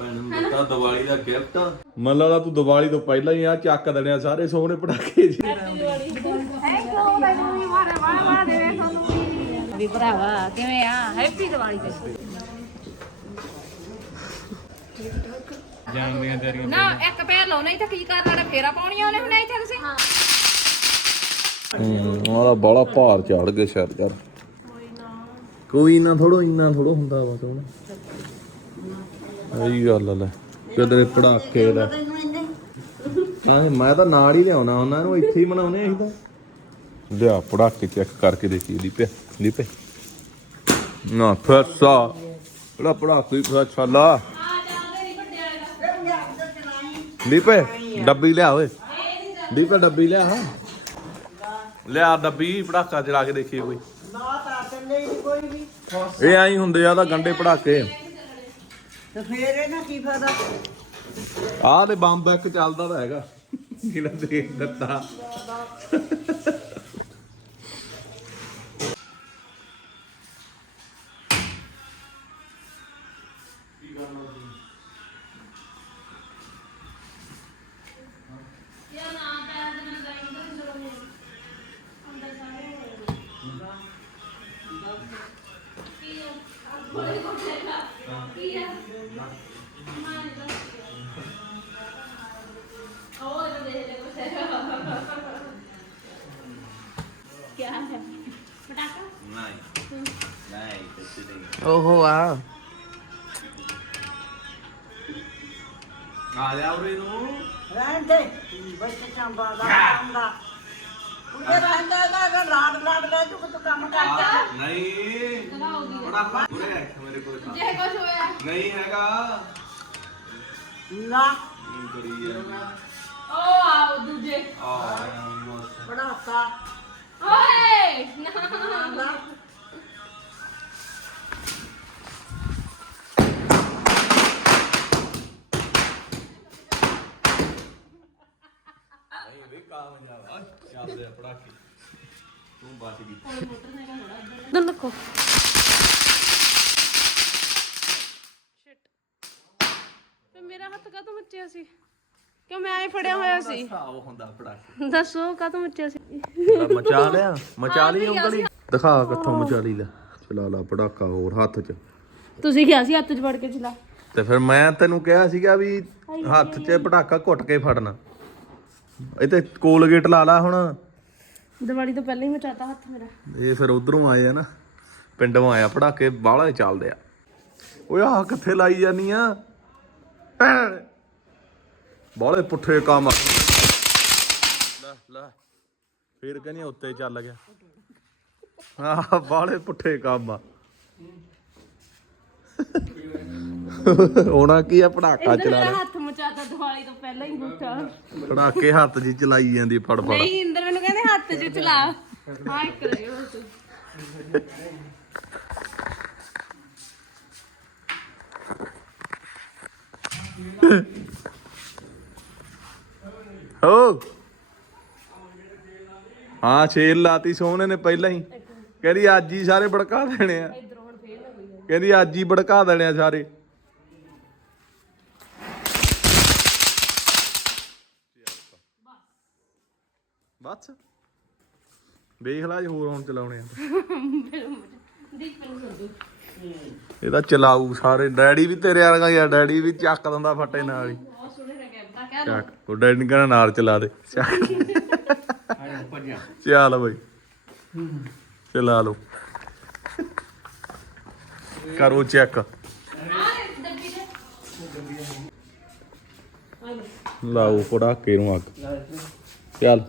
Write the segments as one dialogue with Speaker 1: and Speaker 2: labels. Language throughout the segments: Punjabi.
Speaker 1: ਭੈਣ ਨੂੰ ਦਿੱਤਾ ਦੀਵਾਲੀ ਦਾ ਗਿਫਟ। ਮਨ ਲਾ ਤੂੰ ਦੀਵਾਲੀ ਤੋਂ ਪਹਿਲਾਂ ਹੀ ਆ ਚੱਕ ਦਣਿਆ ਸਾਰੇ ਸੋਹਣੇ ਪਟਾਕੇ ਜੀ।
Speaker 2: ਵੀ ਭਰਾਵਾ ਕਿਵੇਂ ਆ? ਹੈਪੀ ਦੀਵਾਲੀ ਤੇ।
Speaker 1: ਜਾਣ ਦੀਆਂ ਤਿਆਰੀਆਂ
Speaker 2: ਨਾ ਇੱਕ ਪੈਰ ਲਾਉਣਾ ਹੀ ਤਾਂ ਕੀ ਕਰਨ ਵਾਲੇ ਫੇਰਾ ਪਾਉਣੀਆਂ ਉਹਨੇ ਹੁਣ ਇੱਥੇ ਤੁਸੀਂ?
Speaker 1: ਹੂੰ ਉਹਦਾ ਬੜਾ ਭਾਰ ਚੜ ਗਿਆ ਯਾਰ। ਕੋਈ ਨਾ ਥੋੜੋ ਇੰਨਾ ਥੋੜੋ ਹੁੰਦਾ ਵਾ ਸੋਹਣਾ ਇਹੀ ਗੱਲ ਲੈ। ਕਿਧਰੇ ਪੜਾਕੇ ਦਾ ਹਾਂ ਮੈਂ ਤਾਂ ਨਾਲ ਹੀ ਲਿਆਉਣਾ ਉਹਨਾਂ ਨੂੰ ਇੱਥੇ ਹੀ ਮਨਾਉਣੇ ਅਸੀਂ ਤਾਂ। ਲਿਆ ਪੜਾਕੇ ਚੈੱਕ ਕਰਕੇ ਦੇਖੀ ਦੀਪੇ ਦੀਪੇ। ਨਾ ਫਸਾ। ਬੜਾ ਪੜਾਕੇ ਹੀ ਫਸਾ ਲਾ ਦੀਪੇ ਡੱਬੀ ਲਿਆ ਓਏ। ਦੀਪੇ ਡੱਬੀ ਲਿਆ ਹਾਂ। ਲਿਆ ਡੱਬੀ ਪੜਾਕਾ ਚਲਾ ਕੇ ਦੇਖੀਏ ਕੋਈ।
Speaker 3: ਨਾ ਤਾਂ ਚੱਲੇ ਹੀ ਨੀ ਕੋਈ ਵੀ।
Speaker 1: ਇਹ ਆਈ ਹੁੰਦੇ ਆ ਤਾਂ ਗੰਡੇ ਪੜਾਕੇ।
Speaker 3: ਤੇ ਫੇਰ ਇਹਨਾਂ ਕੀ ਫਾਇਦਾ?
Speaker 1: ਆਹ ਤੇ ਬੰਬ ਇੱਕ ਚੱਲਦਾ ਤਾਂ ਹੈਗਾ। ਜਿਹੜਾ ਦੇ ਦਿੱਤਾ।
Speaker 4: ਓਹੋ ਆ
Speaker 1: ਆ ਜਾ ਉਰੇ ਨੂੰ
Speaker 3: ਰਹਿਣ ਦੇ। ਬੱਚੇ ਚੰਬਾ ਦਾ। ਕੰਮ ਦਾ ਉਹਦੇ ਰਹਿੰਦਾ ਦਾ ਅਗਰ ਲਾਡ ਲਾਡ ਲੈ ਤੂੰ ਤੂੰ ਕੰਮ ਕਰਦਾ
Speaker 1: ਨਹੀਂ। ਬੜਾ ਉਰੇ ਆ, ਮੇਰੇ ਕੋਲ ਖਾ।
Speaker 2: ਜੇ ਕੁਝ ਹੋਇਆ।
Speaker 1: ਨਹੀਂ ਹੈਗਾ।
Speaker 3: ਨਾ।
Speaker 1: ਕੀ ਕਰੀ ਜਾਂਦਾ
Speaker 2: ਉਹ ਆਓ ਦੂਜੇ।
Speaker 1: ਆ ਬਸ।
Speaker 3: ਪੜਾਕਾ
Speaker 2: ਓਏ ਨਾ।
Speaker 3: ਨਾ।
Speaker 1: ਆ ਚੱਲਦੇ ਆ ਪੜਾਕੇ ਤੂੰ ਬਚ ਗਈ।
Speaker 2: ਦਰ ਲਖੋ
Speaker 5: ਤੇ ਮੇਰਾ ਹੱਥ ਕਾਹਤੋਂ ਮੱਚਿਆ ਸੀ? ਕਿਉਂ ਮੈਂ ਐ ਫੜਿਆ ਹੋਇਆ ਸੀ?
Speaker 1: ਉਹ ਹੁੰਦਾ ਪੜਾਕੇ
Speaker 5: ਦੱਸੋ ਕਾਹਤੋਂ ਮੱਚਿਆ ਸੀ?
Speaker 1: ਮਚਾ ਲਿਆ। ਮਚਾ ਲਈ ਉਂਗਲੀ? ਦਿਖਾ ਕਿੱਥੋਂ ਮਚਾ ਲਈ ਲੈ। ਚਲਾ ਲਾ ਪੜਾਕਾ ਹੋਰ ਹੱਥ 'ਚ।
Speaker 5: ਤੁਸੀਂ ਕਿਹਾ ਸੀ ਹੱਥ 'ਚ ਫੜ ਕੇ ਚਲਾ।
Speaker 1: ਤੇ ਫਿਰ ਮੈਂ ਤੈਨੂੰ ਕਿਹਾ ਸੀਗਾ ਵੀ ਹੱਥ 'ਚ ਪਟਾਕਾ ਘੁੱਟ ਕੇ ਫੜਨਾ। ਇਹ ਤੇ ਕੋਲਗੇਟ ਲਾ ਲਾ ਹੁਣ।
Speaker 5: ਦੀਵਾਲੀ ਤੋਂ ਪਹਿਲਾਂ ਹੀ ਮਚਾਤਾ ਹੱਥ ਮੇਰਾ।
Speaker 1: ਇਹ ਫਿਰ ਉਧਰੋਂ ਆਏ ਆ ਨਾ ਪਿੰਡੋਂ ਆਇਆ ਪੜਾਕੇ ਬਾਹਲਾ ਚੱਲਦੇ ਆ। ਓਏ ਆਹ ਕਿੱਥੇ ਲਾਈ ਜਾਨੀ ਆ? ਬਾਹਲੇ ਪੁੱਠੇ ਕੰਮ ਆ। ਲੈ ਲੈ। ਫਿਰ ਕਹਿੰਦੀ ਉੱਤੇ ਚੱਲ ਗਿਆ। ਆਹ ਬਾਹਲੇ ਪੁੱਠੇ ਕੰਮ ਆ। ਹੋਣਾ ਕੀ ਆ ਪੜਾਕਾ ਚਲਾ
Speaker 5: ਮੇਰਾ
Speaker 1: ਲੈ।
Speaker 5: ਹੱਥ ਮਚਾਤਾ ਦੀਵਾਲੀ ਤੋਂ ਪਹਿਲਾਂ ਹੀ ਗੁੱਠਾ
Speaker 1: ਪੜਾਕੇ ਹੱਥ 'ਚ ਚਲਾਈ ਜਾਂਦੀ ਫੜ ਫੜ
Speaker 5: ਨਹੀਂ ਇੰਦਰ ਮੈਨੂੰ ਕਹਿੰਦੇ ਹੱਥ 'ਚ ਚਲਾ। ਹਾਂ ਇੱਕ ਰਹਿ ਗਿਆ ਬਸ
Speaker 1: ਹੋ। ਹਾਂ ਛੇਲ ਲਾਤੀ ਸੋਹਣੇ ਨੇ ਪਹਿਲਾਂ ਹੀ। ਕਹਿੰਦੀ ਅੱਜ ਹੀ ਸਾਰੇ ਭੜਕਾ ਦੇਣੇ ਆ। ਕਹਿੰਦੀ ਅੱਜ ਹੀ ਭੜਕਾ ਦੇਣੇ ਆ ਸਾਰੇ। ਬਸ। ਵੇਖ ਲਾ ਜੇ ਹੋਰ ਹੁਣ ਚਲਾਉਣੇ ਆ। ਇਹ ਚਲਾਊ ਸਾਰੇ। ਡੈਡੀ ਵੀ ਤੇਰੇ ਵਰਗਾ ਯਾਰ ਡੈਡੀ ਵੀ ਚੱਕ ਦਿੰਦਾ ਫੱਟੇ ਨਾਲ ਹੀ। ਚੱਕ, ਉਹ ਡੈਡੀ ਨੇ ਨਾਲ ਚਲਾ ਦੇ। ਚੱਕ। ਚੱਲ ਬਈ। ਚਲਾ ਲਓ। ਕਰੋ ਚੈੱਕ। ਲਾਓ ਪੜਾਕੇ ਨੂੰ ਅੱਗ। ਚੱਲ ਹਾਂ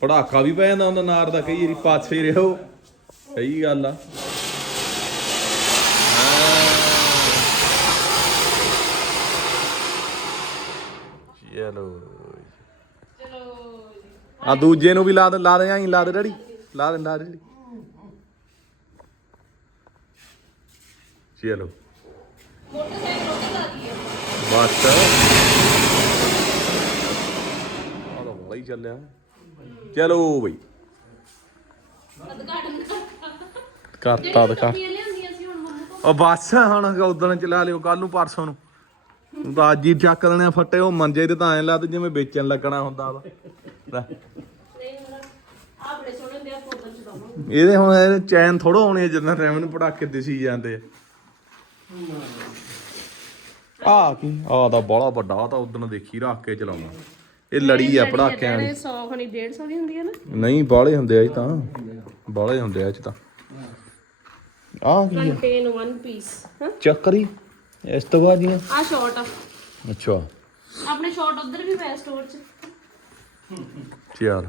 Speaker 1: ਪੜਾਕਾ ਵੀ ਪੈ ਜਾਂਦਾ ਹੁੰਦਾ, ਨਾਰ ਦਾ, ਕਈ ਵਾਰੀ ਪਾਸੇ ਰਹੋ। ਸਹੀ ਗੱਲ ਆ। ਚਲੋ ਆ ਦੂਜੇ ਨੂੰ ਵੀ ਲਾ ਦੇ ਲਾ ਦੇ ਆਈ ਲਾ ਦੇ, ਡੈਡੀ। ਲਾ ਦੇ ਲਾ ਦੇ। ਡੈਡੀ। ਚਲੋ ਬਸ ਆ ਤਾਂ ਬੜਾ ਹੀ ਚੱਲਿਆ। ਚਲੋ ਬਈ। ਕਰਤਾ ਦਿਖਾ
Speaker 5: ਇਹ ਲਿਆਂਦੀਆਂ ਸੀ ਹੁਣ ਮੰਮੂ ਤੋਂ
Speaker 1: ਉਹ ਬਸ ਹੁਣ ਉਦੋਂ ਚਲਾ ਲਿਓ ਕੱਲ ਨੂੰ ਪਰਸੋਂ ਨੂੰ। ਤੂੰ ਤਾਂ ਅੱਜ ਹੀ ਚੱਕ ਆ ਫੱਟੇ ਉਹ ਮੰਜੇ ਤੇ ਤਾਂ ਐ ਲੱਗਦਾ ਜਿਵੇਂ ਵੇਚਣ ਲੱਗਣਾ ਹੁੰਦਾ ਵਾ। ਲੈ, ਇਹਦੇ ਹੁਣ ਚੈਨ ਥੋੜਾ ਹੋਣੇ ਆ ਜਿੰਨਾ ਰੈਵਨ ਨੂੰ ਪੜਾਕੇ ਦਿਸੀ ਜਾਂਦੇ ਆ। ਆ ਕੀ? ਆ ਦਾ ਬੜਾ ਵੱਡਾ ਆ ਤਾਂ ਉਦੋਂ ਦੇਖੀ ਰੱਖ ਕੇ ਚਲਾਉਣਾ। ਇਹ ਲੜੀ ਆ ਪੜਾਕਿਆਂ ਵਾਲੀ।
Speaker 5: 100 ਖਣੀ 150 ਦੀ ਹੁੰਦੀ ਹੈ ਨਾ?
Speaker 1: ਨਹੀਂ ਬਾਲੇ ਹੁੰਦੇ ਆ ਇਹ ਤਾਂ। ਬਾਲੇ ਹੁੰਦੇ ਆ ਇਹ ਚ ਤਾਂ। ਆ ਕੀ ਆ?
Speaker 5: ਕੰਟੇਨ ਵਨ ਪੀਸ ਹਾਂ?
Speaker 1: ਚੱਕਰੀ ਇਸ ਤੋਂ ਬਾਅਦ ਜੀਆਂ
Speaker 5: ਆ ਸ਼ਾਰਟ ਆ।
Speaker 1: ਅੱਛਾ।
Speaker 5: ਆਪਣੇ ਸ਼ਾਰਟ ਉਧਰ ਵੀ ਪਏ ਸਟੋਰ ਚ। ਜਿਹੜਾ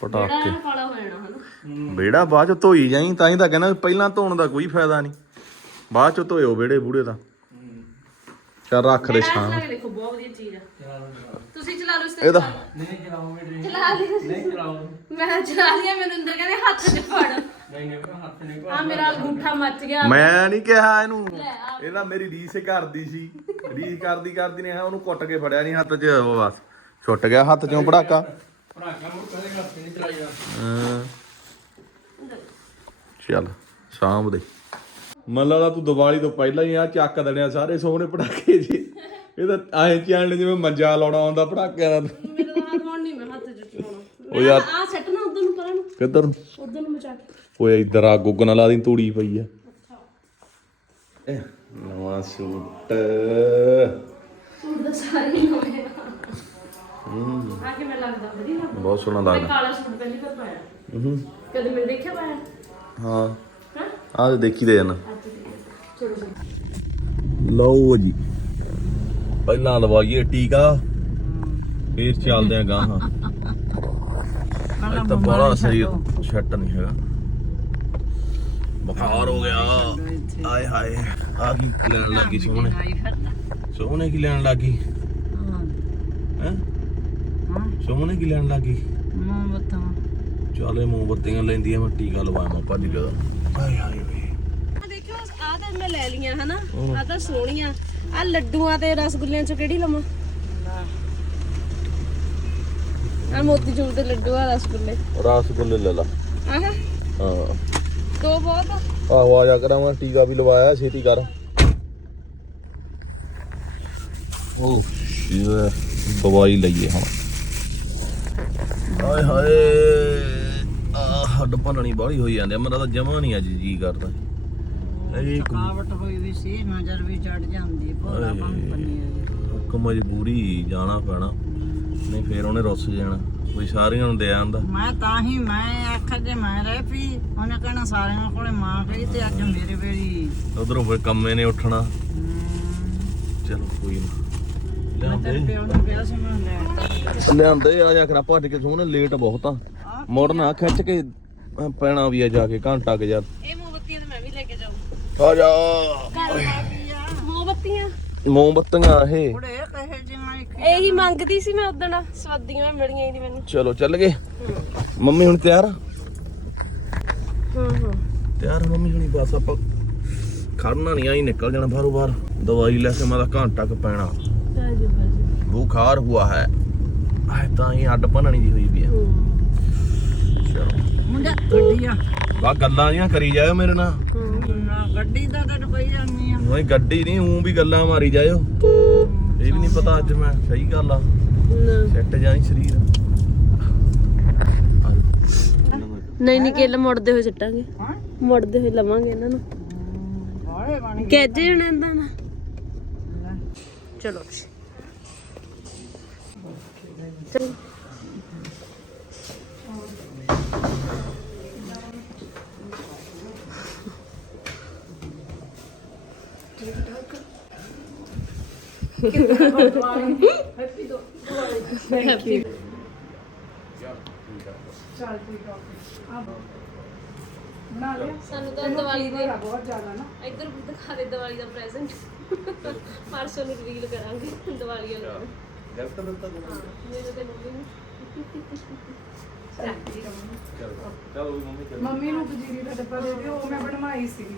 Speaker 1: ਪਟਾਕੇ।
Speaker 5: ਐਨ ਕਾਲਾ ਹੋ ਜਾਣਾ ਹਨਾ?
Speaker 1: ਬੇੜਾ ਬਾਅਦ ਚ ਧੋਈ ਜਾਈ ਤਾਂ ਹੀ ਤਾਂ ਕਹਿੰਦਾ ਪਹਿਲਾਂ ਧੋਣ ਦਾ ਕੋਈ ਫਾਇਦਾ ਨਹੀਂ। ਬਾਅਦ ਚ ਧੋਇਓ ਬੇੜੇ ਬੂੜੇ ਦਾ ਚੱਲ ਰੱਖ ਦੇ ਛਾਂ
Speaker 5: ਚਲਾ ਕੇ ਦੇਖੋ ਬਹੁਤ ਵਧੀਆ ਚੀਜ਼ ਆ। ਤੁਸੀਂ ਚਲਾ ਲਓ ਇਸ ਤੇ
Speaker 1: ਇਹਦਾ
Speaker 4: ਨਹੀਂ ਚਲਾਉਂਗੇ
Speaker 5: ਚਲਾ
Speaker 4: ਨਹੀਂ ਚਲਾਉਂਗੇ
Speaker 5: ਮੈਂ ਚਲਾ ਲਿਆ ਮੈਨੂੰ ਅੰਦਰ ਕਹਿੰਦੇ ਹੱਥ 'ਚ ਫੜ।
Speaker 4: ਨਹੀਂ ਨਹੀਂ ਹੱਥ ਨਹੀਂ
Speaker 5: ਆ ਮੇਰਾ ਅੰਗੂਠਾ ਮੱਚ ਗਿਆ।
Speaker 1: ਮੈਂ ਨਹੀਂ ਕਿਹਾ ਇਹਨੂੰ। ਇਹ ਤਾਂ ਮੇਰੀ ਰੀਸ ਕਰਦੀ ਸੀ। ਰੀਸ ਕਰਦੀ ਕਰਦੀ ਨੇ ਉਹਨੂੰ ਕੁੱਟ ਕੇ ਫੜਿਆ ਨਹੀਂ ਹੱਥ 'ਚ ਉਹ ਬਸ। ਛੁੱਟ ਗਿਆ ਹੱਥ 'ਚੋਂ ਪੜਾਕਾ
Speaker 4: ਭਰਾ ਕਾ ਮੁੜ ਕਦੇ ਹੱਥ ਨਹੀਂ ਚਲਾਈਦਾ
Speaker 1: ਹਾਂ। ਚੱਲ ਸਾਂਭ ਦੇ। ਮੰਨ ਲਾ ਤੂੰ ਦੀਵਾਲੀ ਤੋਂ ਪਹਿਲਾਂ ਹੀ ਆ ਚੱਕ ਦਣਿਆ ਸਾਰੇ ਸੋਹਣੇ ਪੜਾਕੇ ਜੀ। ਇਹ ਤਾਂ ਆਏ ਚੈਨਲ ਜਿਵੇਂ ਮੰਜਾ ਲਾਉਣਾ ਹੁੰਦਾ ਪੜਾਕਿਆਂ ਦਾ।
Speaker 5: ਮੇਰਾ ਹੱਥ ਹੁਣ ਨਹੀਂ ਮੈਂ ਹੱਥ 'ਚ ਚਲਾਉਣਾ
Speaker 1: ਉਹ ਯਾਰ
Speaker 5: ਆ ਸੈੱਟ ਨਾ ਉਧਰ ਨੂੰ ਪਰਾਂ ਨੂੰ।
Speaker 1: ਕਿੱਧਰ ਨੂੰ?
Speaker 5: ਉਧਰ ਨੂੰ ਮਚਾ ਕੇ।
Speaker 1: ਓਏ ਇੱਧਰ ਆ ਗੁੱਗ ਨਾਲ ਲਾ ਦੀ ਤੂੜੀ ਪਈ ਆ। ਇਹ ਨਵਾਂ ਸੂਟ।
Speaker 5: ਸੂਟ ਦਾ ਸਾਰੇ ਹੀ ਨਵੇਂ ਆ। ਆ ਕੇ ਲੱਗਦਾ? ਵਧੀਆ ਲੱਗਦਾ?
Speaker 1: ਬਹੁਤ ਸੋਹਣਾ ਲੱਗਦਾ।
Speaker 5: ਕਾਲਾ ਸੂਟ ਪਹਿਲੀ ਵਾਰ ਪਾਇਆ।
Speaker 1: ਹੂੰ।
Speaker 5: ਕਦੇ ਮੈਂ ਦੇਖਿਆ ਪਾਇਆ?
Speaker 1: ਹਾਂ
Speaker 5: ਹਾਂ।
Speaker 1: ਆਹ ਦੇਖੀ ਦੇ ਜਾਣਾ ਲਓ ਜੀ। ਪਹਿਲਾਂ ਲਵਾਈਏ ਟੀਕਾ ਫੇਰ ਚੱਲਦੇ ਆ ਗਾਹਾਂ। ਅੱਜ ਤਾਂ ਬੜਾ ਸਹੀ ਛੱਟ ਨਹੀਂ ਹੈਗਾ। ਬੁਖਾਰ ਹੋ ਗਿਆ। ਆਏ ਹਾਏ ਆ ਕੀ ਲੈਣ ਲੱਗੀ ਸੋਹਣੇ? ਸੋਹਣੇ ਕੀ ਲੈਣ ਲੱਗੀ? ਹੈ। ਸੋਹਣੇ ਕੀ ਲੈਣ ਲੱਗੀ? ਚਾਲੇ ਮੋਮਬੱਤੀਆਂ ਲੈਂਦੀਆਂ ਮੈਂ ਟੀਕਾ ਲਵਾਵਾਂ ਭੱਜ ਕੇ ਆਏ ਹਾਏ ਵੇ।
Speaker 5: ਦੇਖਿਓ ਆ ਤਾਂ ਮੈਂ ਲੈ ਲਈਆਂ ਹਨਾ? ਆ ਤਾਂ ਸੋਹਣੀਆਂ। ਆ ਲੱਡੂਆਂ ਤੇ ਰਸਗੁੱਲਿਆਂ ਚ ਕਿਹੜੀ ਲਵਾਂ? ਆ ਮੋਤੀਚੂਰ ਦੇ ਲੱਡੂ ਆ ਰਸਗੁੱਲੇ।
Speaker 1: ਰਸਗੁੱਲੇ ਲੈ ਲਾ।
Speaker 5: ਆਹ?
Speaker 1: ਹਾਂ।
Speaker 5: ਦੋ ਬਹੁਤ? ਆ
Speaker 1: ਆਹੋ ਆ ਜਾ ਕਰਾਂਗਾ ਟੀਕਾ ਵੀ ਲਵਾਇਆ ਛੇਤੀ ਕਰ। ਉਹ ਦਵਾਈ ਲਈਏ ਹੁਣ। ਹਾਏ ਹਾਏ। ਆ ਹੱਡ ਭੰਨਣੀ ਬਾਹਲੀ ਹੋਈ ਜਾਂਦੀ ਆ ਮੇਰਾ ਤਾਂ ਜਮਾ ਨਹੀਂ ਅੱਜ ਜੀ ਕਰਦਾ। ਇਹ ਇੱਕ
Speaker 3: ਥਕਾਵਟ ਹੋਈ ਵੀ ਸੀ ਨਜ਼ਰ ਵੀ ਚੜ ਜਾਂਦੀ ਭੋਰਾ ਪੰਪਨੀ
Speaker 1: ਇੱਕ ਮਜਬੂਰੀ ਜਾਣਾ ਪੈਣਾ ਨਹੀਂ ਫੇਰ ਉਹਨੇ ਰੁੱਸ ਜਾਣਾ ਕੋਈ ਸਾਰਿਆਂ ਨੂੰ ਦੇ ਆਂਦਾ
Speaker 3: ਮੈਂ ਤਾਂ ਹੀ ਮੈਂ ਆਖਿਆ ਜੇ ਮੈਂ ਰਹਿ ਪਈ ਉਹਨੇ ਕਹਿਣਾ ਸਾਰਿਆਂ ਕੋਲੇ ਮਾਂ ਗਈ ਤੇ ਅੱਜ ਮੇਰੇ ਵੇਲੀ।
Speaker 1: ਉਧਰੋਂ ਫਿਰ ਕੰਮੇ ਨੇ ਉੱਠਣਾ। ਚਲੋ ਕੋਈ ਨਾ।
Speaker 3: ਤੇਰੇ ਪਿਓ ਨੂੰ ਕਿਹਾ ਸੀ ਮੈਂ ਲੈ
Speaker 1: ਲਿਆਂਦੇ ਆ ਜਾ ਕਰਾ ਭੱਜ ਕੇ ਸੋਹਣੇ ਲੇਟ ਬਹੁਤ ਆ। ਮੁੜਨਾ ਖਿੱਚ ਕੇ ਪੈਣਾ ਵੀ ਆ ਜਾ ਕੇ ਘੰਟਾ ਕੁ ਯਾਰ
Speaker 5: ਇਹ ਮੋਮਬੱਤੀਆਂ ਤੇ ਮੈਂ ਵੀ ਲੈ ਕੇ ਜਾਊਂ।
Speaker 1: ਆ ਜਾ।
Speaker 5: ਮੋਮਬੱਤੀਆਂ?
Speaker 1: ਮੋਮਬੱਤੀਆਂ ਇਹ।
Speaker 3: ਕੁੜੇ ਕਹੇ ਜੇ ਮੈਂ ਇੱਕ
Speaker 5: ਇਹੀ ਮੰਗਦੀ ਸੀ ਮੈਂ ਉਦਣ। ਸਵਾਦੀਆਂ ਮਿਲੀਆਂ ਹੀ ਨਹੀਂ ਮੈਨੂੰ।
Speaker 1: ਚਲੋ ਚੱਲ ਗਏ। ਮੰਮੀ ਹੁਣ ਤਿਆਰ ਆ?
Speaker 5: ਹਾਂ ਹਾਂ।
Speaker 1: ਤਿਆਰ ਆ ਮੰਮੀ ਹੁਣੀ ਬਸ ਆਪਾਂ ਖੜਨਾ ਨਹੀਂ ਆਈ ਨਿਕਲ ਜਾਣਾ ਬਾਹਰੋਂ ਬਾਹਰ। ਦਵਾਈ ਲੈ ਕੇ ਮੈਂ ਤਾਂ ਘੰਟਾ ਕੁ ਪੈਣਾ। ਬੁਖਾਰ ਹੁਆ ਹੈ। ਆਹ ਤਾਂ ਹੀ ਹੱਡ ਭੰਨਣੀ ਦੀ ਹੋਈ ਵੀ ਆ। ਚਲੋ
Speaker 3: ਮੁੰਡਾ ਗੱਡੀ ਆ।
Speaker 1: ਬਾ ਗੱਲਾਂ ਜੀਆਂ ਕਰੀ ਜਾਇਓ ਮੇਰੇ ਨਾਲ।
Speaker 3: ਨਾ, ਗੱਡੀ ਦਾ ਤਾਂ ਪਈ ਜਾਂਦੀ ਆ।
Speaker 1: ਓਏ ਗੱਡੀ ਨਹੀਂ ਉਂ ਵੀ ਗੱਲਾਂ ਮਾਰੀ ਜਾਇਓ। ਇਹ ਵੀ ਨਹੀਂ ਪਤਾ ਅੱਜ ਮੈਂ ਸਹੀ ਗੱਲ ਆ। ਸੈੱਟ ਜਾਈ ਸਰੀਰ।
Speaker 5: ਨਹੀਂ ਨਹੀਂ ਕਿੱਲ ਮੁੜਦੇ ਹੋਏ ਸਿੱਟਾਂਗੇ।
Speaker 3: ਹਾਂ?
Speaker 5: ਮੁੜਦੇ ਹੋਏ ਲਵਾਂਗੇ ਇਹਨਾਂ ਨੂੰ।
Speaker 3: ਬਾਲੇ ਬਣ
Speaker 5: ਕਹਿਜੇ ਹੁਣ ਇਹਦਾ ਨਾ ਚਲੋ ਜੀ ਚਲੋ ਸਾਨੂੰ ਤਾਂ ਦੀਵਾਲੀ ਦੇ ਬਹੁਤ ਜ਼ਿਆਦਾ ਨਾ ਇੱਧਰ ਦਿਖਾ ਦੇ ਦੀਵਾਲੀ ਦਾ ਪ੍ਰੈਜ਼ੈਂਟ ਪਰਸੋਂ ਨੂੰ ਰਿਵੀਲ ਕਰਾਂਗੇ ਦੀਵਾਲੀ ਵਾਲਾ
Speaker 1: ਗਿਫਟ ਦਿੱਤਾ
Speaker 5: ਮੇਰੇ ਤੇ ਮੰਮੀ ਨੂੰ।
Speaker 1: ਮੰਮੀ
Speaker 6: ਨੂੰ ਪਜੀਰੀ ਦਾ ਡੱਬਾ ਦੇ ਦਿਓ ਉਹ ਮੈਂ ਬਣਵਾਈ ਸੀਗੀ।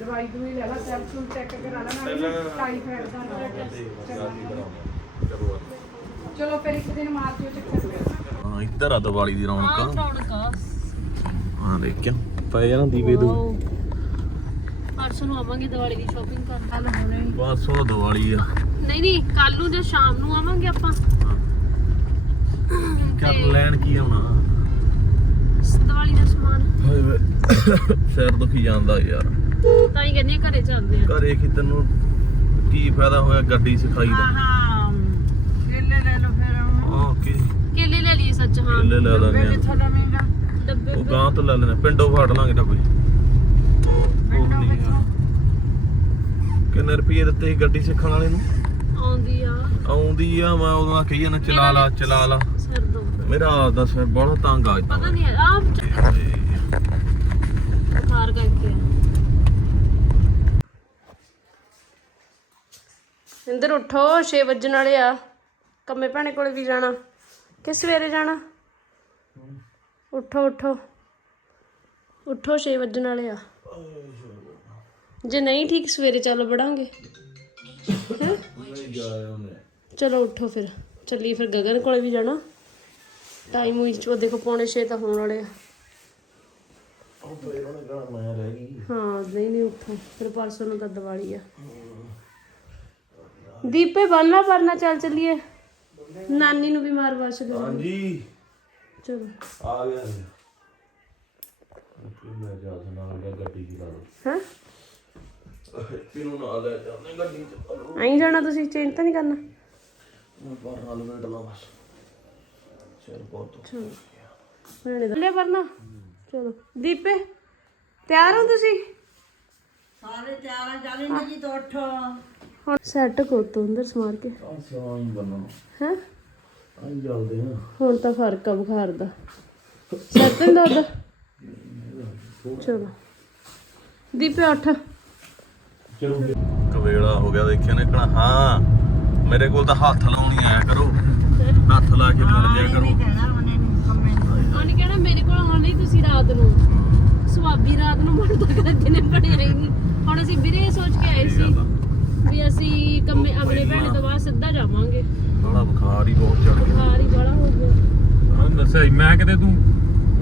Speaker 6: ਦਵਾਈ ਦੂਈ ਲੈ ਲਾ ਸੈਲਫ ਚੈੱਕ ਕਰਾ ਲਾ ਨਾਲ ਟਾਈਫਾਇਡ ਦਾ ਨਾ
Speaker 1: ਚਲੋ
Speaker 6: ਚਲੋ ਫਿਰ ਇੱਕ ਦਿਨ ਮਾਰ ਦਿਓ ਚੱਕਰ
Speaker 1: ਹਾਂ ਇੱਧਰ ਆ ਦੀਵਾਲੀ ਦੀ
Speaker 5: ਆਹ
Speaker 1: ਰੌਣਕ ਹਾਂ ਦੇਖਿਆ। ਪਏ ਜਾਣਾ ਦੀਵੇ ਦੂ।
Speaker 5: ਪਰਸੋਂ ਨੂੰ ਆਵਾਂਗੇ ਦੀਵਾਲੀ ਦੀ ਸ਼ਾਪਿੰਗ ਕਰਨ। ਕੱਲ ਹੁਣੇ।
Speaker 1: ਬਸ ਉਹ ਦੀਵਾਲੀ ਆ।
Speaker 5: ਨਹੀਂ ਨਹੀਂ ਕੱਲ ਨੂੰ ਜਾਂ ਸ਼ਾਮ ਨੂੰ ਆਵਾਂਗੇ ਆਪਾਂ।
Speaker 1: ਕਰ ਲੈਣ ਕੀ ਆਉਣਾ?
Speaker 5: ਦੀਵਾਲੀ ਦਾ ਸਮਾਨ।
Speaker 1: ਹਾਏ ਵੇ। ਸਿਰ ਦੁਖੀ ਜਾਂਦਾ ਯਾਰ।
Speaker 5: ਤਾਂ ਹੀ ਕਹਿੰਦੀ ਆ ਘਰੇ ਚੱਲਦੇ ਆ।
Speaker 1: ਘਰੇ ਕੀ ਤੈਨੂੰ ਕੀ ਫਾਇਦਾ ਹੋਇਆ ਗੱਡੀ ਸਿਖਾਈ ਦਾ?
Speaker 3: ਹਾਂ ਕੇਲੇ ਲੈ ਲਓ ਫਿਰ
Speaker 1: ਓਕੇ
Speaker 5: ਕੇਲੇ ਲੈ ਲਈਏ ਸੱਚ ਹਾਂ।
Speaker 1: ਲੈ ਲੈ ਲੈਣੇ ਆ।
Speaker 3: ਕਿੱਥੋਂ ਲਵੇਂਗਾ?
Speaker 5: ਡੱਬੇ
Speaker 1: ਉਹ ਗਾਂ ਤੋਂ ਲੈ ਲੈਣੇ ਪਿੰਡੋਂ ਫੜ ਲਾਂਗੇ ਤਾਂ ਕੋਈ ਕਿੰਨੇ ਰੁਪਏ ਦਿੱਤੇ ਸੀ ਗੱਡੀ ਸਿੱਖਣ ਵਾਲੇ ਨੂੰ?
Speaker 5: ਆਉਂਦੀ ਆ।
Speaker 1: ਆਉਂਦੀ ਆ ਮੈਂ ਉਦੋਂ ਆ ਕਹੀ ਜਾਂਦਾ ਚਲਾ ਲਾ ਚਲਾ ਲਾ।
Speaker 5: ਸਿਰ ਦੋ
Speaker 1: ਮੇਰਾ ਸਿਰ ਬੜਾ ਤੰਗ ਆ
Speaker 5: ਪਤਾ ਨਹੀਂ ਆ ਬੁਖਾਰ ਕਰਕੇ। ਆ। ਇੰਦਰ ਉਠੋ 6 ਵਜਣ ਵਾਲੇ ਆ। ਕੰਮੇ ਭੈਣੇ ਕੋਲੇ ਵੀ ਜਾਣਾ। ਕਿ ਸਵੇਰੇ ਜਾਣਾ? ਉਠੋ ਉਠੋ। ਉਠੋ 6 ਵਜਣ ਵਾਲੇ ਆ। ਜੇ ਨਹੀਂ ਠੀਕ ਸਵੇਰੇ ਚੱਲ ਬੜਾਂਗੇ? ਚਲੋ ਉਠੋ ਫਿਰ। ਚੱਲੀ ਫਿਰ ਗਗਨ ਕੋਲੇ ਵੀ ਜਾਣਾ। ਟਾਈਮ ਹੋਈ ਚੋ ਦੇਖੋ ਪੌਣੇ 6 ਤਾਂ ਹੋਣ ਵਾਲੇ ਆ। ਹਾਂ ਨਹੀਂ ਨਹੀਂ ਉੱਠੋ। ਫਿਰ ਪਰਸੋਂ ਨੂੰ ਤਾਂ ਦੀਵਾਲੀ ਆ। ਦੀਪੇ ਬੰਨਾ ਪਰਨਾ ਚੱਲ ਚੱਲੀਏ। ਨਾਨੀ ਨੂੰ ਵੀ ਮਾਰ ਵਾਸ਼ ਦੇ
Speaker 1: ਹਾਂਜੀ।
Speaker 5: ਚਲੋ।
Speaker 1: ਆ ਗਿਆ ਮੈਂ ਜਾ ਨਾਲ ਗੱਡੀ ਦੀ ਲਾ
Speaker 5: ਹਾਂ?
Speaker 1: ਪੀਨੂੰ ਨਾਲ ਲੈ ਜਾਂਦੇ ਗੱਡੀ ਚ
Speaker 5: ਆਈ ਜਾਣਾ ਤੁਸੀਂ ਚੇਂਜ ਤਾਂ ਨਹੀਂ ਕਰਨਾ?
Speaker 1: ਮੈਂ ਬਾਹਰ ਨਾਲ ਮਿੰਟ ਲਾ ਬਸ। ਬਹੁਤ
Speaker 5: ਚਲੋ। ਲੈ ਪਰਨਾ ਚਲੋ। ਦੀਪੇ ਤਿਆਰ ਹੋ ਤੁਸੀਂ?
Speaker 3: ਸਾਰੇ ਤਿਆਰਾਂ ਚੱਲੇ ਨੇ ਜੀ ਤੋਂ ਉੱਠ।
Speaker 5: ਹੁਣ ਸੈੱਟ ਕਰ ਤੋ ਅੰਦਰ ਸਮਾਰ ਕੇ।
Speaker 1: ਸਿਆਂ ਹੀ ਬੰਨਣਾ।
Speaker 5: ਹੈ?
Speaker 1: ਆਈ ਜਲਦੇ ਆ।
Speaker 5: ਹੁਣ ਤਾਂ ਫ਼ਰਕ ਆ ਬੁਖਾਰ ਦਾ। ਸੈੱਟ ਨਹੀਂ ਦਰਦ ਚਲੋ। ਦੀਪੇ ਉੱਠ।
Speaker 1: ਕਵੇਲਾ ਹੋ ਗਿਆ ਦੇਖਿਆ ਨੇ ਕਹਣਾ ਹਾਂ ਮੇਰੇ ਕੋਲ ਤਾਂ ਹੱਥ ਲਾਉਣੀ ਆਇਆ ਕਰੋ। ਹੱਥ ਲਾ ਕੇ ਮਿਲ ਜਾਇਆ ਕਰੋ।
Speaker 3: ਉਹਨੇ ਨੀ ਕੰਮੇ ਨੂੰ।
Speaker 5: ਉਹਨੇ ਕਹਿਣਾ ਮੇਰੇ ਕੋਲ ਆਉਣ ਲਈ ਤੁਸੀਂ ਰਾਤ ਨੂੰ। ਸੁਆਬੀ ਰਾਤ ਨੂੰ ਮਰਦਾ ਕਰ ਦਿਨੇ ਬਣਿਆ ਹੀ ਨਹੀਂ। ਹੁਣ ਅਸੀਂ ਵੀਰੇ ਸੋਚ ਕੇ ਆਏ ਸੀ ਵੀ ਅਸੀਂ ਕੰਮੇ ਅਗਲੇ ਭੈਣੇ ਤੋਂ ਬਾਅਦ ਸਿੱਧਾ ਜਾਵਾਂਗੇ।
Speaker 1: ਬੜਾ ਬੁਖਾਰ ਹੀ ਬਹੁਤ ਚੜ ਗਿਆ।
Speaker 5: ਬੁਖਾਰ ਹੀ ਬੜਾ ਹੋ ਗਿਆ।
Speaker 4: ਹਾਂ ਦੱਸਿਆ ਸੀ, ਮੈਂ ਕਿਤੇ ਤੂੰ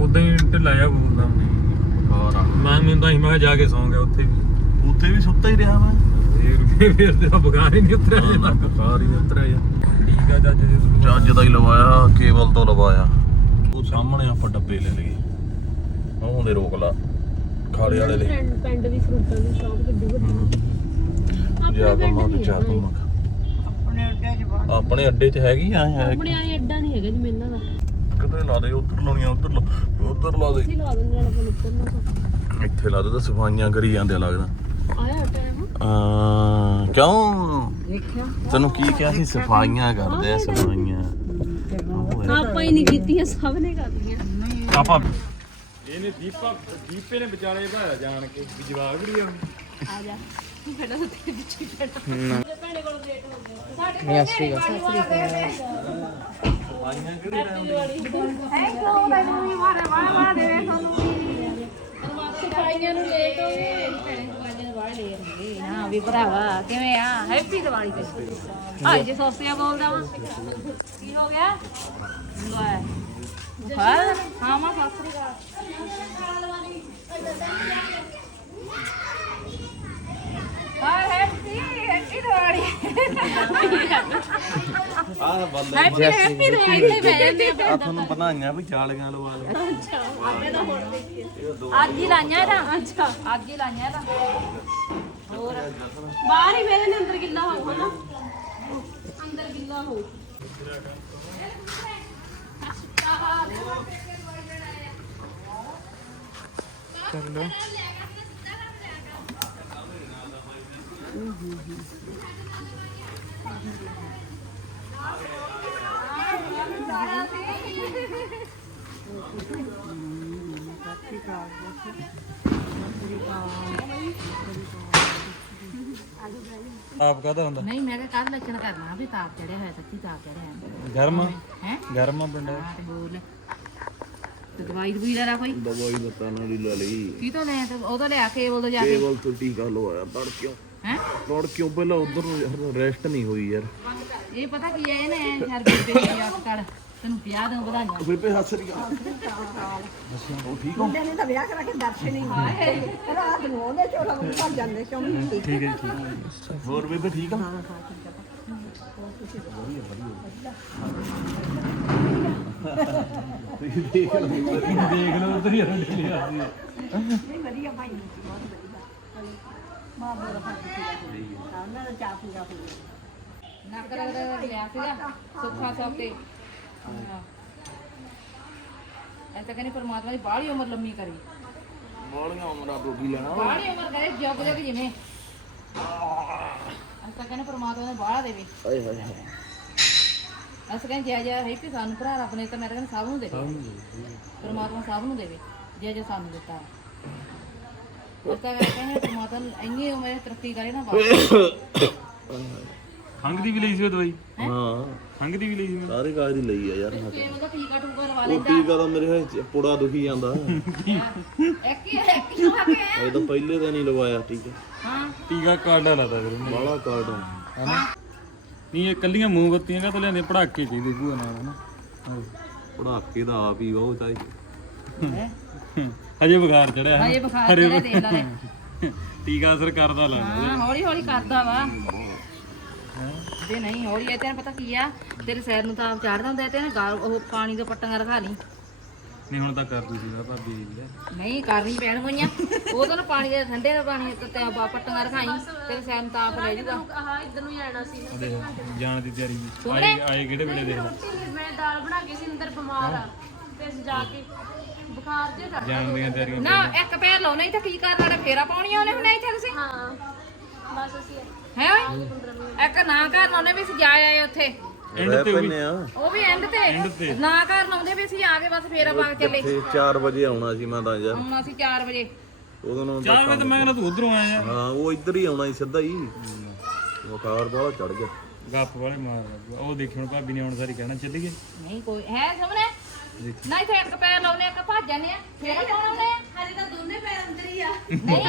Speaker 4: ਉਦਾਂ ਹੀ ਢਿੱਲਾ ਜਿਹਾ ਬੋਲਦਾ
Speaker 1: ਬੁਖਾਰ ਆ।
Speaker 4: ਮੈਂ ਮੈਨੂੰ ਤਾਂ ਹੀ ਮੈਂ ਕਿਹਾ ਜਾ ਕੇ ਸੌਂ ਗਿਆ ਉੱਥੇ ਵੀ।
Speaker 1: ਉੱਥੇ ਵੀ ਸੁੱਤਾ ਹੀ ਰਿਹਾ ਮੈਂ।
Speaker 4: ਫੇਰ ਫੇਰ ਤੇਰਾ ਬੁਖਾਰ ਹੀ ਨਹੀਂ ਉਤਰਿਆ ਜੇ
Speaker 1: ਨਾ ਬੁਖਾਰ ਹੀ ਉਤਰਿਆ ਯਾਰ
Speaker 4: ਠੀਕ ਆ ਜੱਜ ਜੀ
Speaker 1: ਚੱਜ ਦਾ ਹੀ ਲਵਾਇਆ ਕੇਬਲ ਤੋਂ ਲਵਾਇਆ। ਉਹ ਸਾਹਮਣੇ ਆਪਾਂ ਡੱਬੇ ਲੈ ਲਏ। ਉਹ ਦੇ ਰੋਕ ਲਾ। ਖਾੜੇ ਵਾਲੇ ਦੇ।
Speaker 5: ਪਿੰਡ ਪਿੰਡ ਦੀ ਫਰੂਟਾਂ ਦੀ ਸ਼ਾਪ ਕਿੱਡੀ ਵੱਡੀ।
Speaker 1: ਜਾ
Speaker 5: ਆਪਣੇ
Speaker 1: ਕੰਮਾਂ
Speaker 5: ਪਿੰਡ
Speaker 1: ਤੇ ਜਾ
Speaker 5: ਨਹੀਂ
Speaker 1: ਕੰਮਾਂ
Speaker 3: ਆਪਣੇ ਉੱਡੇ ਚ ਬਾਹਰ।
Speaker 1: ਆਪਣੇ ਅੱਡੇ 'ਚ ਹੈਗੀ ਆ ਹੈ
Speaker 5: ਆਪਣੇ ਆਏ ਅੱਡਾ ਨਹੀਂ ਹੈਗਾ ਜਿਵੇਂ ਇਹਨਾਂ ਦਾ।
Speaker 1: ਕਿਤੇ ਲਾ ਦੇ ਉੱਧਰ ਲਾਉਣੀ ਆ ਉੱਧਰ ਲਾ ਉੱਧਰ ਲਾ ਦੇ।
Speaker 5: ਅਸੀਂ ਲਾ ਦਿੰਦੇ ਨਾਲ ਆਪਾਂ ਨਿਕਲਣਾ ਤਾਂ।
Speaker 1: ਇੱਥੇ ਲਾ ਦੇ ਤਾਂ ਸਫਾਈਆਂ ਕਰੀ ਜਾਂਦੇ ਆ ਲੱਗਦਾ।
Speaker 5: ਆਇਆ ਟਾਈਮ
Speaker 1: ਆ ਕਿਉਂ?
Speaker 3: ਦੇਖਿਆ?
Speaker 1: ਤੈਨੂੰ ਕੀ ਕਿਹਾ ਸੀ? ਸਫਾਈਆਂ ਕਰਦੇ ਆ ਸਫਾਈਆਂ।
Speaker 5: ਆਪਾਂ ਹੀ ਨਹੀਂ ਕੀਤੀਆਂ ਸਭ ਨੇ ਕਰਤੀਆਂ
Speaker 1: ਪਾਪਾ
Speaker 4: ਇਹਨੇ ਦੀਪਾ ਦੀਪੇ ਨੇ ਵਿਚਾਲੇ ਭਾਇਆ ਜਾਣ ਕੇ ਵੀ ਜਵਾਬ ਵੀ ਆ।
Speaker 5: ਆ ਜਾ ਪਹਿਲਾਂ ਤਾਂ ਤੇਰੇ ਪਿੱਛੇ ਪੈਣਾ ਭੈਣੇ ਕੋਲ ਵੇਟ ਹੋ ਗਿਆ ਸਾਡੇ ਕੋਲ ਸਸਰੀ ਸਫਾਈਆਂ ਨੂੰ ਲੇਟ ਹੋ। ਗਏ
Speaker 2: ਹਾਂ ਵੀ ਭਰਾਵਾ ਕਿਵੇਂ ਆ? ਹੈਪੀ ਦੀਵਾਲੀ ਤੇ।
Speaker 5: ਹਾਂ ਜੇ ਸੋਸਿਆ ਬੋਲਦਾ ਵਾ।
Speaker 2: ਕੀ ਹੋ ਗਿਆ? ਲੈ। ਬੁਖਾਰ ਹਾਂ ਮਾ ਸਸਰੀ ਦਾ ਹਾਂ ਹੈਪੀ ਹੈਪੀ ਦੀਵਾਲੀ।
Speaker 1: ਆ ਬੰਦੇ
Speaker 2: ਹੈਪੀ ਹੈਪੀ ਦੀਵਾਲੀ ਤੇ ਬਹਿ ਜਾਂਦੇ ਆ
Speaker 1: ਤੁਹਾਨੂੰ ਬਣਾਈਆਂ ਵੀ ਜਾਲੀਆਂ ਲਵਾ ਲਓ।
Speaker 2: ਅੱਜ ਹੀ ਲਾਈਆਂ ਇਹਦਾ। ਅੱਛਾ। ਅੱਜ ਹੀ ਲਾਈਆਂ ਇਹਦਾ।
Speaker 5: ਹੋਰ। ਬਾਹਰ ਹੀ ਮੇਰੇ ਨੇ ਅੰਦਰ ਗਿੱਲਾ ਹੋਊਗਾ ਨਾ ਅੰਦਰ ਗਿੱਲਾ ਹੋਊ।
Speaker 4: ਆਪ ਕਾਹਦਾ ਹੁੰਦਾ?
Speaker 2: ਨਹੀਂ ਮੈਂ ਕਿਹਾ ਕੱਲ ਲੱਛਣ ਕਰਨਾ ਵੀ ਤਾਪ ਚੜਿਆ ਹੋਇਆ ਸੱਚੀ ਤਾਪ ਚੜਿਆ ਹੋਇਆ।
Speaker 4: ਗਰਮ?
Speaker 2: ਹੈ
Speaker 4: ਗਰਮ ਆ ਪਿੰਡ?
Speaker 2: ਹਾਂ ਤੇ ਬੋਲ। ਤੇ ਦਵਾਈ ਦਵਾਈ ਲੈ ਲਾ ਕੋਈ?
Speaker 1: ਦਵਾਈ ਬਤਾਨਾ ਦੀ ਲੈ ਲਈ।
Speaker 2: ਕੀ ਤੋਂ ਲੈ ਤੇ? ਉਹ ਤੋਂ ਲਿਆ ਕੇਬਲ ਤੋਂ ਜਾ ਕੇ।
Speaker 1: ਕੇਵਲ ਤੋਂ ਟੀਕਾ ਲਵਾਇਆ ਤੜਕਿਓ
Speaker 2: ਹੈ?
Speaker 1: ਲੋੜ ਕਿਉਂ ਪਹਿਲਾਂ ਉਧਰ ਰੈਸਟ ਨਹੀਂ ਹੋਈ ਯਾਰ।
Speaker 2: ਇਹ ਪਤਾ ਕੀ ਹੈ ਇਹਨੇ ਬੇਬੇ ਦੀ ਕਰ ਤੈਨੂੰ ਵਿਆਹ ਦੀਆਂ ਵਧਾਈਆਂ
Speaker 1: ਬੇਬੇ ਹੱਸ ਰਹੀ ਆ
Speaker 3: ਮੁੰਡੇ ਨੇ ਤਾਂ ਵਿਆਹ ਕਰਾ ਕੇ ਦਰਸ਼ਨ ਹੀ ਨਹੀਂ ਹੋਏ। ਰਾਤ ਨੂੰ ਉਹਦੇ ਚੋਲਾ ਨੂੰ ਭੱਜ ਜਾਂਦੇ ਕਿਉਂ ਨਹੀਂ ਠੀਕ ਹੈ
Speaker 1: ਹੋਰ ਬੇਬੇ ਠੀਕ ਆ? ਤੁਸੀਂ ਦੇਖ ਲਓ
Speaker 4: ਦੇਖ ਲਓ ਉਧਰ ਹੀ ਰੰਡੀ ਲਿਆ ਸੀ
Speaker 3: ਨਹੀਂ ਵਧੀਆ ਭਾਈ। ਮਾਂ ਬੋਲ ਫੱਟ ਸੀ ਉਹਨਾਂ ਦਾ ਚਾਹ ਪੂਰਾ ਹੋ ਗਿਆ
Speaker 2: ਨਗਰ ਦਾ ਲਿਆ ਸੀਗਾ ਸੁੱਖਾ ਸਾਹਿਬ ਤੇ ਐ ਤਾਂ ਕਹਿੰਦੇ ਪਰਮਾਤਮਾ ਦੀ ਬਾਹਲੀ ਉਮਰ ਲੰਮੀ ਕਰੀ
Speaker 1: ਬਾਲੀਆਂ ਉਮਰਾਂ ਤੋਂ ਕੀ ਲੈਣਾ
Speaker 2: ਬਾਹਲੀ ਉਮਰ ਕਰੇ ਜੁਗ ਜੁਗ ਜਿਵੇਂ। ਐ ਤਾਂ ਕਹਿੰਦੇ ਪਰਮਾਤਮਾ ਨੇ ਬਾਹਲਾ ਦੇਵੇ।
Speaker 1: ਹਾਏ ਹਾਏ ਹਾਏ।
Speaker 2: ਅਸੀਂ ਕਹਿੰਦੇ ਜੈ ਜੈ ਹੈ ਕਿ ਸਾਨੂੰ ਭਰਾ ਆਪਣੇ ਤਾਂ ਮੈਂ ਤਾਂ ਕਹਿੰਦਾ ਸਭ ਨੂੰ ਦੇਵੇ। ਪਰਮਾਤਮਾ ਸਭ ਨੂੰ ਦੇਵੇ ਜੈ ਜੈ ਸਾਨੂੰ ਦਿੱਤਾ। ਤਾਂ
Speaker 4: ਖੰਗ ਦੀ ਵੀ ਲਈ ਸੀ ਉਹ ਦਵਾਈ?
Speaker 1: ਹਾਂ?
Speaker 4: ਖੰਗ ਦੀ ਵੀ ਲਈ ਸੀ ਮੈਂ
Speaker 1: ਸਾਰੇ ਕਾਜ ਦੀ ਲਈ ਆ ਯਾਰ ਮੈਂ
Speaker 2: ਤੇ। ਉਹਦਾ ਟੀਕਾ ਟੂਕਾ ਲਵਾ
Speaker 1: ਉਹ
Speaker 2: ਲੈਂਦਾ।
Speaker 1: ਟੀਕਾ ਤਾਂ ਮੇਰੇ ਹੱਥ ਪੁੜਾ ਦੁਖੀ ਜਾਂਦਾ।
Speaker 2: ਇੱਕ ਹੀ ਇੱਕ ਹੀ ਲਵਾ ਕੇ ਆਇਆ।
Speaker 1: ਇਹ ਤਾਂ ਪਹਿਲੇ ਦਿਨ ਹੀ ਲਵਾਇਆ ਟੀਕਾ
Speaker 2: ਹਾਂ।
Speaker 4: ਟੀਕਾ ਕਾਰਡਾ ਲਾਤਾ ਫਿਰ ਉਹਨੇ।
Speaker 1: ਬਾਲਾ ਕਾਰਡ ਆ।
Speaker 4: ਹਨਾ? ਨਹੀਂ ਇਹ ਕੱਲੀਆਂ ਮੋਮਬੱਤੀਆਂ ਕਾ ਲਿਆਂਦੇ ਪੜਾਕੇ ਚਾਹੀਦੇ ਭੂਆ ਨਾਲ ਹਨਾ?
Speaker 1: ਪੜਾਕੇ ਦਾ ਆਪ ਹੀ ਬਹੁਤ ਚਾਹੀਦਾ
Speaker 4: ਹਜੇ ਬੁਖਾਰ ਚੜਿਆ
Speaker 2: ਹਾਂ ਇਹ ਬੁਖਾਰ ਜਿਹੜਾ ਦੇਖ ਲਾ ਲੈ
Speaker 4: ਟੀਕਾ ਅਸਰ ਕਰਦਾ ਲੱਗਦਾ
Speaker 2: ਹਾਂ ਹੌਲੀ ਹੌਲੀ ਕਰਦਾ ਵਾ। ਜੇ ਨਹੀਂ ਹੌਲੀ ਇਹ ਤੈਨੂੰ ਪਤਾ ਕੀ ਆ? ਤੇਰੇ ਸਿਰ ਨੂੰ ਤਾਂ ਚੜਦਾ ਹੁੰਦਾ ਤੇ ਨਾ ਉਹ ਪਾਣੀ ਦੇ ਪੱਟੀਆਂ ਰਖਾ ਲਈ।
Speaker 4: ਨਹੀਂ ਹੁਣ ਤਾਂ ਕਰ ਦਾ ਭਾਬੀ ਲੈ
Speaker 2: ਨਹੀਂ ਕਰਨੀ ਪੈਣ ਗਈਆਂ ਉਹ ਤਾਂ ਨਾ ਪਾਣੀ ਦੇ ਠੰਡੇ ਦਾ ਪਾਣੀ ਤੇ ਪੱਟੀਆਂ ਰਖਾਈ। ਤੇਰੇ ਸਿਰ ਨੂੰ ਤਾਂ ਆਪ ਲੈ ਜੂਗਾ।
Speaker 5: ਆਹ ਇੱਧਰ ਨੂੰ ਜਾਣਾ ਸੀ
Speaker 4: ਜਾਣ ਦੀ ਤਿਆਰੀ ਆਏ ਆਏ ਕਿਹੜੇ ਵੇਲੇ ਦੇਖ
Speaker 5: ਰੋਟੀ ਮੈਂ ਦਾਲ ਬਣਾ ਕੇ ਸੀ ਅੰਦਰ ਬਿਮਾਰ ਆ। ਤੇ ਜਾ ਕੇ ਬੁਖਾਰ ਜਿਹਾ ਚੜ੍ਹ
Speaker 4: ਜਾਣ ਦੀਆਂ ਤਿਆਰੀਆਂ
Speaker 2: ਨਾ ਇੱਕ ਪੈਰ ਲਾਉਣਾ ਹੀ ਤਾਂ ਕੀ ਕਰਨਾ ਫੇਰਾ ਪਾਉਣੀਆਂ ਉਹਨੇ ਹੁਣੇ ਇੱਥੇ ਤੁਸੀਂ?
Speaker 5: ਹਾਂ ਬਸ ਅਸੀਂ
Speaker 2: ਹੈ ਓਏ? ਇੱਕ ਨਾ ਘਰ ਲਾਉਣੇ ਵੀ ਅਸੀਂ ਜਾ ਆਏ ਉੱਥੇ।
Speaker 4: ਐਂਡ ਤੇ ਵੀ
Speaker 2: ਉਹ ਵੀ ਐਂਡ ਤੇ। ਨਾ ਘਰ ਲਾਉਂਦੇ ਵੀ ਅਸੀਂ ਆ ਕੇ ਬਸ ਫੇਰਾ ਪਾ ਕੇ ਚੱਲੇ।
Speaker 1: ਤੇ 4 ਵਜੇ ਆਉਣਾ ਸੀ ਮੈਂ ਤਾਂ ਯਾਰ।
Speaker 2: ਹੁਣ ਅਸੀਂ 4 ਵਜੇ।
Speaker 1: ਉਦੋਂ ਨੂੰ
Speaker 4: ਚਾਰ ਵਜੇ ਤਾਂ ਮੈਂ ਕਹਿੰਦਾ ਤੂੰ ਉਧਰੋਂ ਆਇਆ।
Speaker 1: ਹਾਂ ਉਹ ਇੱਧਰ ਹੀ ਆਉਣਾ ਸੀ ਸਿੱਧਾ ਹੀ। ਬੁਖਾਰ ਬਹੁਤ ਚੜ ਗਿਆ।
Speaker 4: ਗੱਪ ਵਾਲੇ ਮਾਰ ਉਹ ਦੇਖੀ ਹੁਣ ਭਾਬੀ ਨੇ ਹੁਣ ਸਾਰੀ ਕਹਿਣਾ ਚੱਲੀਏ।
Speaker 2: ਨਹੀਂ ਕੋਈ ਹੈ ਸਾਹਮਣੇ? ਨਾ ਇੱਥੇ ਇੱਕ ਪੈਰ ਲਾਉਣੇ ਇੱਕ ਭੱਜ ਜਾਂਦੇ ਆ। ਫੇਰ ਲਾਉਣੇ ਆ। ਹਜੇ ਤਾਂ ਦੋਨੇ ਪੈਰ ਅੰਦਰ ਹੀ ਆ। ਨਹੀਂ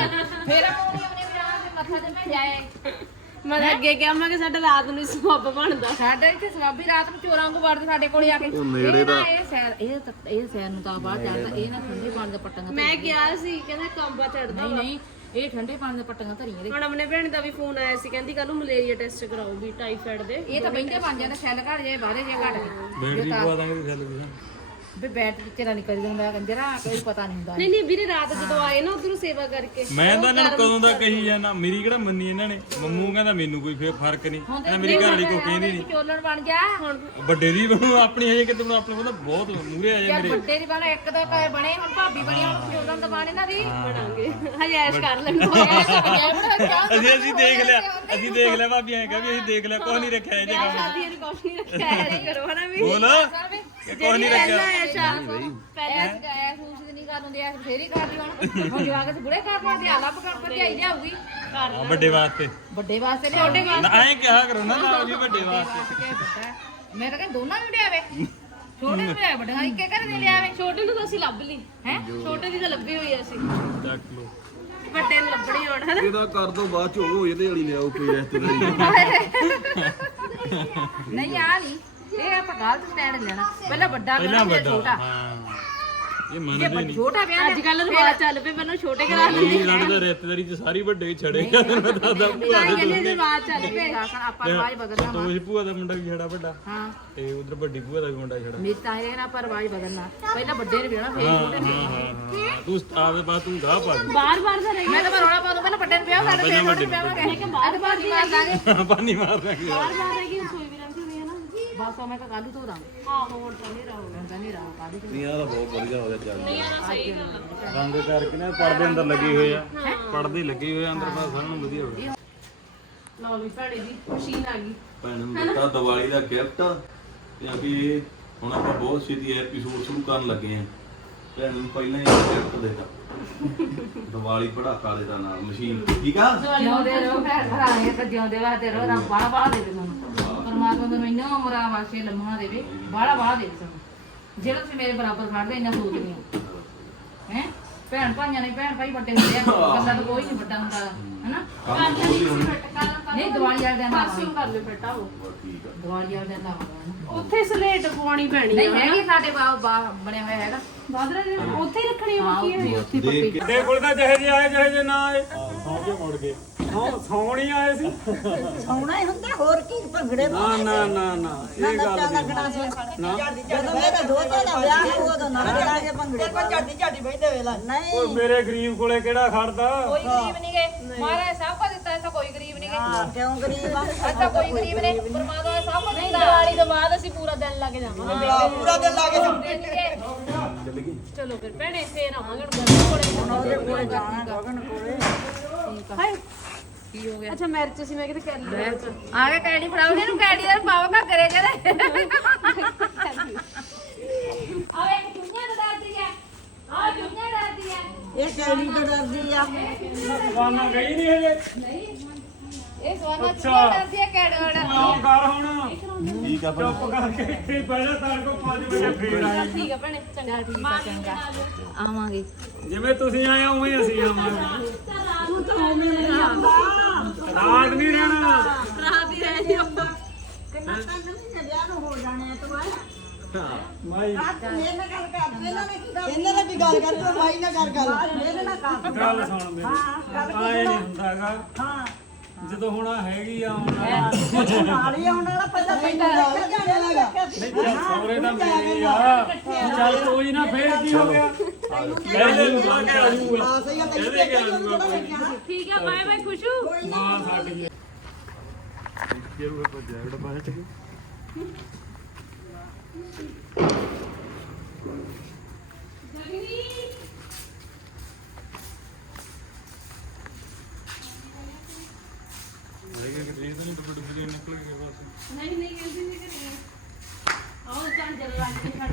Speaker 2: ਫੇਰ ਪਾਉਣੀ ਵੀ ਮੱਥਾ ਤੇ ਮੈਂ ਜਾਏ।
Speaker 5: ਮੈਂ ਤਾਂ ਅੱਗੇ ਕਿਹਾ ਮੈਂ ਕਿ ਸਾਡਾ ਰਾਤ ਨੂੰ ਸਬੱਬ ਬਣਦਾ।
Speaker 2: ਸਾਡੇ ਇੱਥੇ ਸਵਾਬੀ ਰਾਤ ਨੂੰ ਚੋਰਾਂ ਕੋ ਵੜਦੇ ਸਾਡੇ ਕੋਲੇ ਆ ਕੇ।
Speaker 1: ਉਹ ਨੇੜੇ
Speaker 2: ਇਹ ਨਾ ਇਹ ਸੈਰ ਇਹ ਤਾਂ- ਇਹ ਸੈਰ ਨੂੰ ਤਾਂ ਬਾਹਰ ਚੜਦਾ ਇਹ ਨਾ ਠੰਡੇ ਪਾਣੀ ਦਾ ਪੱਟਾਂ
Speaker 5: ਮੈਂ ਕਿਹਾ ਸੀ ਕਹਿੰਦੇ ਕੰਬਾ ਚੜਦਾ
Speaker 2: ਨਹੀਂ ਨਹੀਂ ਇਹ ਠੰਡੇ ਪਾਣੀ ਦਾ ਪੱਟਾਂ ਧਰੀ ਇਹਦੇ
Speaker 5: ਹੁਣ ਆਪਣੇ ਭੈਣ ਦਾ ਵੀ ਫੋਨ ਆਇਆ ਸੀ ਕਹਿੰਦੀ ਕੱਲ ਨੂੰ ਮਲੇਰੀਆ ਟੈਸਟ ਕਰਾਉਗੀ ਟਾਈਫਾਇਡ ਦੇ।
Speaker 2: ਇਹ ਤਾਂ ਬੈਂਦੇ ਬਣ ਜਾਂਦੇ ਸੈੱਲ ਘੜ ਜੇ ਬਾਹਰੇ ਜੇ ਘੜ ਕੇ
Speaker 4: ਬੈਟਰੀ ਪਵਾ ਦਾਂਗੇ ਤੇ ਚੱਲ ਵੀ
Speaker 2: ਵੀ ਬੈਟ ਤੇਰਾ ਨਹੀਂ ਕਰੀ ਜਾਂਦਾ ਕੰਦੇ ਰਾ ਕੋਈ ਪਤਾ ਨਹੀਂ ਹੁੰਦਾ।
Speaker 5: ਨਹੀਂ ਨਹੀਂ ਵੀਰੇ ਰਾਤ ਜਦੋਂ ਆਏ ਨਾ ਉਧਰੋਂ ਸੇਵਾ ਕਰਕੇ
Speaker 4: ਮੈਂ ਤਾਂ ਇਹਨਾਂ ਨੂੰ ਕਦੋਂ ਦਾ ਕਹੀ ਜਾਣਾ ਮੇਰੀ ਕਿਹੜਾ ਮੰਨੀ ਇਹਨਾਂ ਨੇ? ਮੰਮੂ ਕਹਿੰਦਾ ਮੈਨੂੰ ਕੋਈ ਫੇਰ ਫ਼ਰਕ ਨਹੀਂ। ਕਹਿੰਦਾ ਮੇਰੀ ਘਰ ਵਾਲੀ ਕੋ ਕਹਿੰਦੀ ਨਹੀਂ।
Speaker 2: ਚੋਲਣ ਬਣ ਜਾ ਹੁਣ
Speaker 4: ਵੱਡੇ ਦੀ ਬਣੂ ਆਪਣੀ ਹਜੇ ਕਿਤੇ ਬਣੂ ਆਪਣੇ ਕੋਲ ਤਾਂ ਬਹੁਤ ਮੂਰੇ ਆ ਜਾ
Speaker 2: ਯਾਰ ਵੱਡੇ ਦੀ ਬਣ ਇੱਕ ਦਾ ਘਰ ਬਣੇ ਹੁਣ ਭਾਬੀ ਬਣੀ ਹੁਣ ਚੋਲਣ ਦਾ ਬਣੇ ਨਾ ਦੀ।
Speaker 5: ਬਣਾਂਗੇ। ਹਜੇ ਐਸ਼ ਕਰ ਲੈਣ
Speaker 4: ਅਸੀਂ ਅਸੀਂ ਦੇਖ ਲਿਆ ਅਸੀਂ ਦੇਖ ਲਿਆ ਭਾਬੀ ਐਂ ਕਹਾਂ ਵੀ ਅਸੀਂ ਦੇਖ ਲਿਆ ਕੁਝ ਨਹੀਂ ਰੱਖਿਆ ਇਹਦੇ ਕੰਮ
Speaker 5: ਸ਼ਾਦੀ ਨੂੰ ਕੁਛ ਨਹੀਂ ਰੱਖਿਆ ਐਸ਼ ਕਰੋ ਹਨਾ ਵੀ?
Speaker 4: ਬੋਲ। ਕਿ ਕੁਝ ਨਹੀਂ ਰੱਖਿਆ।
Speaker 5: ਐਸ਼ਾ
Speaker 2: ਐਸ ਐਸ ਉਸ ਦੀ ਨਹੀਂ ਗੱਲ ਹੁੰਦੀ ਐਸ ਫੇਰ ਹੀ ਕਰਦੀ ਹੁਣ। ਹੁਣ ਜਵਾਕ ਤੇ ਬੁੜੇ ਕਰਦੇ ਆ ਧਿਆਨ ਲੱਭ ਕਰ ਭਰਜਾਈ ਲਿਆਊਗੀ
Speaker 4: ਹਾਂ, ਵੱਡੇ ਵਾਸਤੇ।
Speaker 2: ਵੱਡੇ ਵਾਸਤੇ ਲਿਆਉਣੇ
Speaker 4: ਨਾ ਐਂ ਕਿਹਾ ਕਰੋ ਨਾ ਨਾਲ ਵੀ ਵੱਡੇ ਵਾਸਤੇ।
Speaker 2: ਮੈਂ ਤਾਂ ਕਹਿੰਦਾ ਦੋਨਾਂ ਨੂੰ ਲਿਆਵੇ। ਛੋਟੇ ਨੂੰ ਲਿਆਵੇ ਵੱਡੇ ਨੂੰ ਇੱਕੇ ਘਰ ਦੇ ਲਿਆਵੇ।
Speaker 5: ਛੋਟੇ ਨੂੰ ਤਾਂ ਅਸੀਂ ਲੱਭ ਲਈ।
Speaker 2: ਹੈ?
Speaker 5: ਛੋਟੇ ਦੀ ਤਾਂ ਲੱਭੀ ਹੋਈ ਆ ਅਸੀਂ।
Speaker 4: ਚੱਕ ਲੋ
Speaker 5: ਵੱਡੇ ਨੂੰ ਲੱਭਣੀ ਹੁਣ ਹਨਾ
Speaker 1: ਇਹਦਾ ਕਰ ਦੋ ਬਾਅਦ ਚ ਉਹ ਇਹਦੇ ਵਾਲੀ ਲਿਆਓ ਕੋਈ ਰਿਸ਼ਤੇਦਾਰੀ।
Speaker 2: ਨਹੀਂ ਆ ਨਹੀਂ। ਇਹ ਆਪਾਂ ਗਲਤ ਸਟੈਂਡ ਲੈਣਾ। ਪਹਿਲਾਂ ਵੱਡਾ
Speaker 4: ਪਹਿਲਾਂ
Speaker 2: ਫਿਰ
Speaker 4: ਵੱਡਾ
Speaker 2: ਛੋਟਾ।
Speaker 4: ਹਾਂ। ਇਹ
Speaker 2: ਜੇ
Speaker 4: ਮੰਨਦੇ
Speaker 2: ਵੱਡਾ-
Speaker 4: ਨਹੀਂ
Speaker 2: ਛੋਟਾ ਵਿਆਹ
Speaker 5: ਅੱਜ ਕੱਲ ਰਿਵਾਜ ਚੱਲ ਪਏ ਮੈਨੂੰ ਛੋਟੇ ਕਰਾ ਲੈਂਦੇ।
Speaker 4: ਇਹ ਲੜਦਾ ਰਿਸ਼ਤੇਦਾਰੀ ਚ ਸਾਰੀ ਵੱਡੇ ਛੜੇ ਮੈਂ ਦੱਸਦਾ ਭੂਆ ਦੇ
Speaker 5: ਕਹਿੰਦੇ ਰਿਵਾਜ ਚੱਲ ਪਏ
Speaker 2: ਆਪਾਂ ਰਿਵਾਜ ਬਦਲਣਾ ਵਾ।
Speaker 4: ਤੋਸ਼ ਭੂਆ ਦਾ ਮੁੰਡਾ ਵੀ ਛੜਾ ਵੱਡਾ
Speaker 2: ਹਾਂ।
Speaker 4: ਤੇ ਉਧਰ ਵੱਡੀ ਭੂਆ ਦਾ ਵੀ ਮੁੰਡਾ ਛੜਾ।
Speaker 2: ਮੇਰੀ ਤਾਂ ਇਹ ਨਾ ਪਰ ਰਿਵਾਜ ਬਦਲਣਾ। ਪਹਿਲਾਂ ਵੱਡੇ ਨੇ ਵਿਆਹਣਾ ਫੇਰ
Speaker 4: ਹਾਂ
Speaker 2: ਛੋਟੇ ਨੇ।
Speaker 4: ਹਾਂ ਹਾਂ। ਤੂੰ ਆਵੇ ਬਾਤ ਤੂੰ ਗਾਹ ਪਾ ਦੇ।
Speaker 5: ਬਾਰ ਬਾਰ ਦਾ ਰਹੀ
Speaker 2: ਮੈਂ ਤਾਂ ਰੌਲਾ ਪਾ ਦੂੰ ਪਹਿਲਾਂ ਵੱਡੇ ਨੂੰ ਵਿਆਹ ਸਾਡੇ ਫੇਰ ਛੋਟੇ ਨੂੰ ਵਿਆਹਾਂਗੇ। ਕਿ ਬਾਅਦ ਬਾਅਦ ਮਾਰ ਦਾਂਗੇ
Speaker 4: ਪਾਣੀ ਮਾਰ ਦਾਂਗੇ
Speaker 5: ਬਾਰ ਬਾਰ ਰਹਿ ਗਈ
Speaker 2: ਬਸ ਉਹ ਮੈਂ ਤਾਂ ਕੱਲੂ ਧੋ ਦਾਂਗੇ
Speaker 5: ਆਹੋ ਹੁਣ ਤਾਂ ਨਹੀਂ ਰਹੋ
Speaker 2: ਹੁਣ ਤਾਂ ਨਹੀਂ ਰਹਾ ਕੱਲੂ
Speaker 1: ਨਹੀਂ ਆ ਤਾਂ ਬਹੁਤ ਵਧੀਆ ਹੋ ਗਿਆ ਚੱਲ।
Speaker 4: ਬੰਦ ਕਰਕੇ ਨਾ ਪਰਦੇ ਅੰਦਰ ਲੱਗੇ ਹੋਏ ਆ। ਪਰਦੇ ਲੱਗੇ ਹੋਏ ਆ ਅੰਦਰ ਬਸ ਸਾਰਿਆਂ ਨੂੰ ਵਧੀਆ ਹੋ ਗਿਆ।
Speaker 5: ਲਓ ਵੀ ਭੈਣੇ ਦੀ ਮਸ਼ੀਨ ਆ ਗਈ।
Speaker 1: ਭੈਣ ਨੂੰ ਦਿੱਤਾ ਦੀਵਾਲੀ ਦਾ ਗਿਫਟ ਕਿਉਂਕਿ ਇਹ ਹੁਣ ਆਪਾਂ ਬਹੁਤ ਛੇਤੀ ਐਪੀਸੋਡ ਸ਼ੁਰੂ ਕਰਨ ਲੱਗੇ ਆਂ। ਭੈਣ ਨੂੰ ਪਹਿਲਾਂ ਹੀ ਗਿਫਟ ਦੇਤਾ ਦੀਵਾਲੀ ਪੜਾਕਾ ਦੇਤਾ ਨਾਲ ਮਸ਼ੀਨ। ਠੀਕ ਆ?
Speaker 2: ਜਿਉਂਦੇ ਰਹੋ ਭੈਣ ਭਰਾ ਇਹ ਤਾਂ ਜਿਉਂਦੇ ਵਾਸਤੇ ਰਹੋ ਰੱਬ ਬਾਹਲਾ ਬਾਹਲਾ ਦੇਵੇ ਤੁਹਾਨੂੰ ਪਰਮਾਤਮਾ ਤੁਹਾਨੂੰ ਇੰਨਾ ਉਮਰਾਂ ਵਾਸਤੇ ਲੰਮਾ ਦੇਵੇ ਬਾਹਲਾ ਬਾਹਲਾ ਦੇਵੇ ਤੁਹਾਨੂੰ ਜਿਹੜਾ ਤੁਸੀਂ ਮੇਰੇ ਬਰਾਬਰ ਖੜਦੇ ਇੰਨਾ ਸੋਚਦੇ ਹੋ ਹੈ? ਭੈਣ ਭਾਈਆਂ ਨੇ ਭੈਣ ਭਾਈ ਵੱਡੇ ਹੁੰਦੇ ਆ ਕੱਲਾ ਤਾਂ ਕੋਈ ਨਹੀਂ ਵੱਡਾ ਹੁੰਦਾ ਹਨਾ? ਨਹੀਂ ਦੀਵਾਲੀ ਵਾਲੇ ਦਿਨ
Speaker 5: ਪਾਸੋਂ
Speaker 2: ਲਾਵਾਂਗੇ
Speaker 5: ਕਰ ਲਿਓ ਬੇਟਾ ਉਹ
Speaker 2: ਦੀਵਾਲੀ ਵਾਲੇ ਦਿਨ ਲਾਵਾਂਗੇ
Speaker 5: ਉੱਥੇ ਸਲੇਟ ਪਵਾਉਣੀ ਪੈਣੀ
Speaker 2: ਨਹੀਂ
Speaker 5: ਆ
Speaker 2: ਹੈਗੀ ਸਾਡੇ ਬਾਹ ਬਾਹ ਬਣਿਆ ਹੋਇਆ ਹੈਗਾ।
Speaker 5: ਬਾਦਰਾ ਜੀ ਉੱਥੇ ਹੀ ਰੱਖਣੀ ਆ
Speaker 2: ਹਾਂ
Speaker 5: ਬਾਕੀ
Speaker 2: ਉੱਥੇ ਉੱਥੇ ਪੱਕੀ।
Speaker 4: ਦੇ ਕੋਲ ਤਾਂ ਜਿਹੇ ਜਿਹੇ ਆਏ ਜਿਹੇ ਜਿਹੇ ਨਾ ਆਏ। ਸੌਂ ਕੇ ਮੁੜ ਗਏ। ਸੌਂ ਸੌਣ ਹੀ ਆਏ ਸੀ।
Speaker 3: ਸੌਣਾ ਹੀ ਹੁੰਦਾ ਹੋਰ ਕੀ ਭੰਗੜੇ
Speaker 4: ਨਾ ਨਾ ਨਾ ਨਾ ਇਹ ਗੱਲ
Speaker 3: ਨੱਚਾ ਲੱਗਣਾ ਸੀ ਜਦੋਂ ਮੇਰੇ ਦੋਤੇ ਦਾ ਵਿਆਹ ਹੋ ਉਦੋਂ ਨਾ ਲਾ ਕੇ ਭੰਗੜੇ ਪਾ ਝਾੜੀ ਝਾੜੀ ਬੈਠੇ ਵੇਲਾ ਨਹੀਂ।
Speaker 4: ਓਏ ਮੇਰੇ ਗਰੀਬ ਕੋਲੇ ਕਿਹੜਾ ਖੜਦਾ?
Speaker 2: ਕੋਈ ਗਰੀਬ ਨਹੀਂ। ਗਏ ਮਹਾਰਾਜ ਸਭ ਕੁਝ ਦਿੱਤਾ ਐਸਾ ਕੋਈ ਗਰੀਬ ਨਹੀਂ ਗਏ
Speaker 3: ਹਾਂ, ਕਿਉਂ ਗਰੀਬ ਆ?
Speaker 2: ਐਸਾ ਕੋਈ ਗਰੀਬ ਨੇ ਪਰਮਾਤਮਾ ਨੇ ਸਭ ਕੁਝ ਦਿੱਤਾ।
Speaker 5: ਦੀਵਾਲੀ ਤੋਂ ਬਾਅਦ ਅਸੀਂ ਪੂਰਾ ਦਿਨ ਲੱਗ ਜਾਵਾਂਗੇ।
Speaker 3: ਪੂਰਾ ਦਿਨ ਲਾ ਕੇ
Speaker 5: ਚਲੋ ਫਿਰ ਭੈਣੇ ਫੇਰ ਆਵਾਂਗੇ ਗਰਮੀ ਕੋਲੇ
Speaker 3: ਉਹਦੇ ਕੋਲੇ ਜਾਣਾ ਗਗਨ ਕੋਲੇ।
Speaker 5: ਹਾਏ
Speaker 2: ਕੀ ਹੋ ਗਿਆ?
Speaker 5: ਅੱਛਾ ਮੈਰਿਜ ਸੀ ਮੈਂ ਕਿਤੇ ਕਰ ਲਿਆ
Speaker 2: ਆ ਕੇ ਕੈਡੀ ਫੜਾਉਂਦੇ ਨੂੰ ਕੈਡੀ ਦਾ ਪਾਵਾਂਗਾ ਕਰੇ ਜਦੇ ਆਵੇ ਦੁਨੀਆ ਦਾ ਡਰਦੀ ਹੈ ਆ ਦੁਨੀਆ ਡਰਦੀ ਹੈ
Speaker 3: ਇਹ ਕਿਹੜੀ ਤੋਂ ਡਰਦੀ ਆ?
Speaker 4: ਵਾਨਾ ਗਈ ਨਹੀਂ ਹਜੇ।
Speaker 2: ਇਹ ਸਵਾਨਾ ਦੁਨੀਆ ਡਰਦੀ ਹੈ ਕੈਡ
Speaker 4: ਆਉਂ ਕਰ ਹੁਣ।
Speaker 1: ਠੀਕ ਆ
Speaker 4: ਚੁੱਪ ਕਰਕੇ ਇੱਥੇ ਬਹਿ ਜਾ ਤਾਰ ਕੋ 5 ਵਜੇ ਫੇਰ ਆਏ
Speaker 5: ਠੀਕ ਆ ਭੈਣੇ ਚੰਗਾ ਠੀਕ ਆ
Speaker 2: ਚੰਗਾ। ਆਵਾਂਗੇ।
Speaker 4: ਜਿਵੇਂ ਤੁਸੀਂ ਆਏ ਹੋ ਉਵੇਂ ਅਸੀਂ ਆਵਾਂਗੇ। ਰਾਤ ਨਹੀਂ ਰਹਿਣਾ।
Speaker 5: ਰਾਤ ਹੀ
Speaker 3: ਹੋ
Speaker 4: ਮਾਈ।
Speaker 3: ਮੇਰੇ ਨਾਲ ਗੱਲ ਕਰ ਇਹਨਾਂ ਨੇ ਕੀ ਇਹਨਾਂ ਨੇ ਵੀ ਗੱਲ ਕਰ ਤੂੰ ਮਾਈ ਨਾਲ ਕਰ ਗੱਲ। ਨਾਲ
Speaker 4: ਗੱਲ ਸੁਣ ਮੇਰੀ। ਆਏ ਨਹੀਂ ਹੁੰਦਾਗਾ।
Speaker 3: ਹਾਂ।
Speaker 4: ਜਦੋਂ ਹੁਣ ਆਹ ਹੈਗੀ ਆ ਹੁਣ
Speaker 3: ਨਾਲ ਹੀ ਆਉਣ ਵਾਲਾ ਪਹਿਲਾਂ ਤੈਨੂੰ ਲੈ ਕੇ ਜਾਣੇ ਲੱਗਾ।
Speaker 4: ਨਹੀਂ ਚੱਲ ਸੌਰੇ ਦਾ ਮੇਰੀ ਆ। ਚੱਲ ਕੋਈ ਨਾ ਫੇਰ ਕੀ ਹੋ ਗਿਆ? ਪਹਿਲੇ ਨੂੰ ਮਾਰ ਕੇ ਆ ਜੂਗਾ ਇਹਦੇ ਕੇ ਆ ਜੂਗਾ ਕੋਈ।
Speaker 5: ਠੀਕ ਆ ਬਾਏ ਬਾਏ ਖੁਸ਼ੂ
Speaker 4: ਮਾਂ ਸਾਡੀ ਜਰੂਰ ਭੱਜਿਆ ਜਿਹੜਾ ਬਾਹਰ ਚੱਕੀ
Speaker 5: ਨਹੀਂ ਨਹੀਂ ਕਹਿੰਦੀ ਨਹੀਂ ਕਿ ਆਓ ਤਾਂ ਜਲ ਲੱਗ ਕੇ ਖੜ